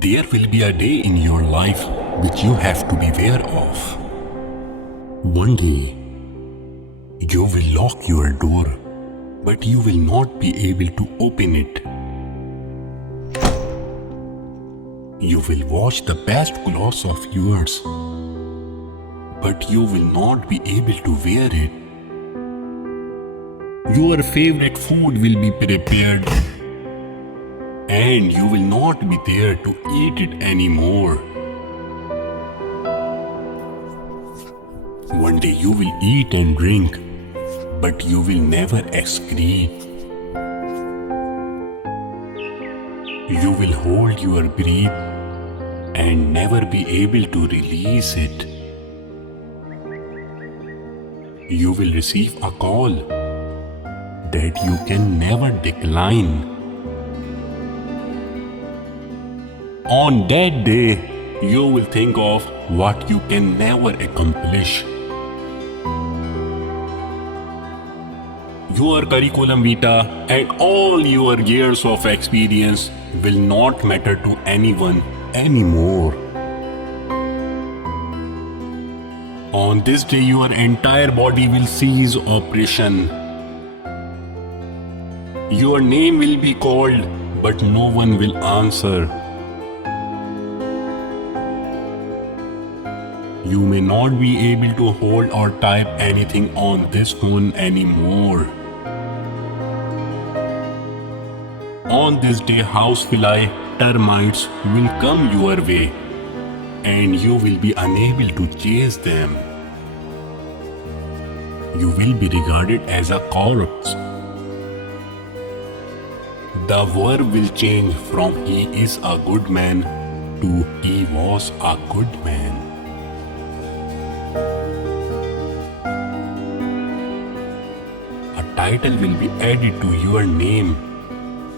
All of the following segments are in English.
There will be a day in your life which you have to be aware of. One day, you will lock your door, but you will not be able to open it. You will wash the best clothes of yours, but you will not be able to wear it. Your favorite food will be prepared, and you will not be there to eat it anymore. One day you will eat and drink, but you will never excrete. You will hold your breath and never be able to release it. You will receive a call that you can never decline. On that day, you will think of what you can never accomplish. Your curriculum vitae and all your years of experience will not matter to anyone anymore. On this day, your entire body will cease operation. Your name will be called, but no one will answer. You may not be able to hold or type anything on this phone anymore. On this day, housefly termites will come your way, and you will be unable to chase them. You will be regarded as a corpse. The verb will change from he is a good man to he was a good man. A title will be added to your name,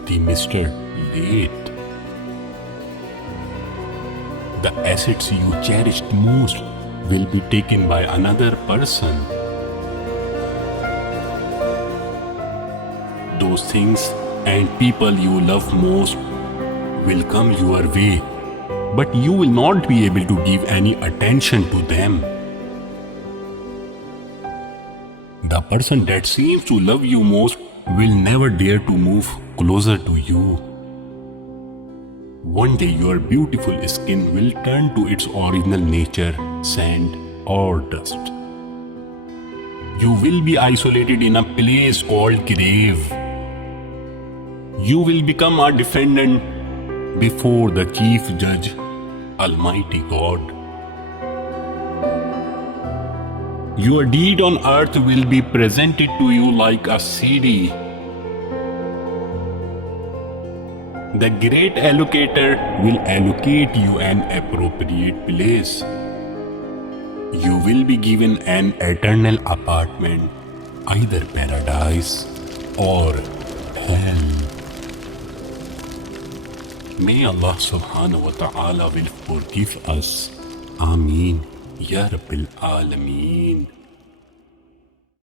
the Mr. Late. The assets you cherished most will be taken by another person. Those things and people you love most will come your way, but you will not be able to give any attention to them. The person that seems to love you most will never dare to move closer to you. One day your beautiful skin will turn to its original nature, sand or dust. You will be isolated in a place called grave. You will become a defendant before the chief judge, Almighty God. Your deed on earth will be presented to you like a CD. The great allocator will allocate you an appropriate place. You will be given an eternal apartment, either paradise or hell. May Allah subhanahu wa ta'ala will forgive us. Ameen. Ya Rabbil Alameen.